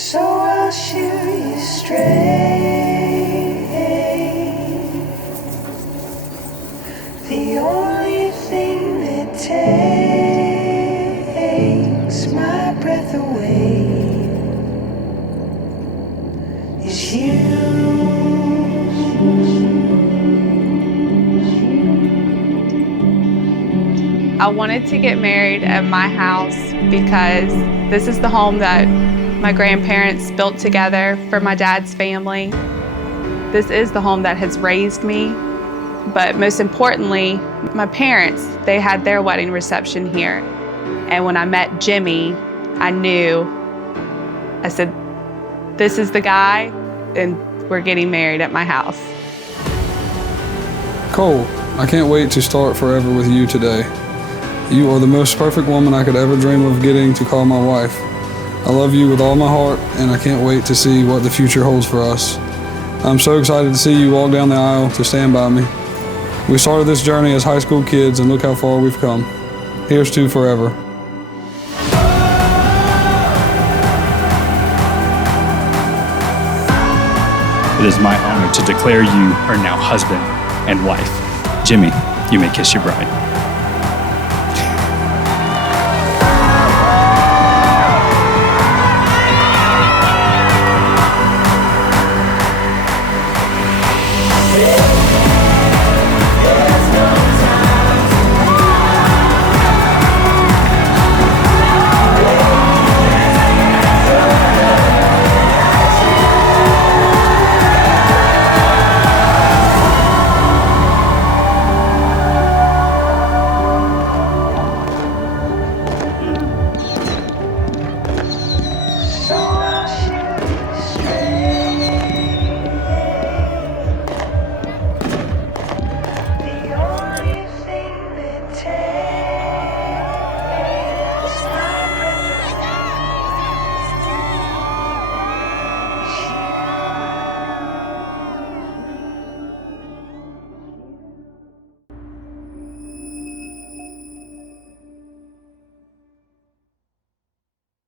So I'll shoot you straight. The only thing that takes my breath away is you. I wanted to get married at my house because this is the home that my grandparents built together for my dad's family. This is the home that has raised me, but most importantly, my parents, they had their wedding reception here. And when I met Jimmy, I said, this is the guy, and we're getting married at my house. Kohl, I can't wait to start forever with you today. You are the most perfect woman I could ever dream of getting to call my wife. I love you with all my heart, and I can't wait to see what the future holds for us. I'm so excited to see you walk down the aisle to stand by me. We started this journey as high school kids, and look how far we've come. Here's to forever. It is my honor to declare you are now husband and wife. Jimmy, you may kiss your bride.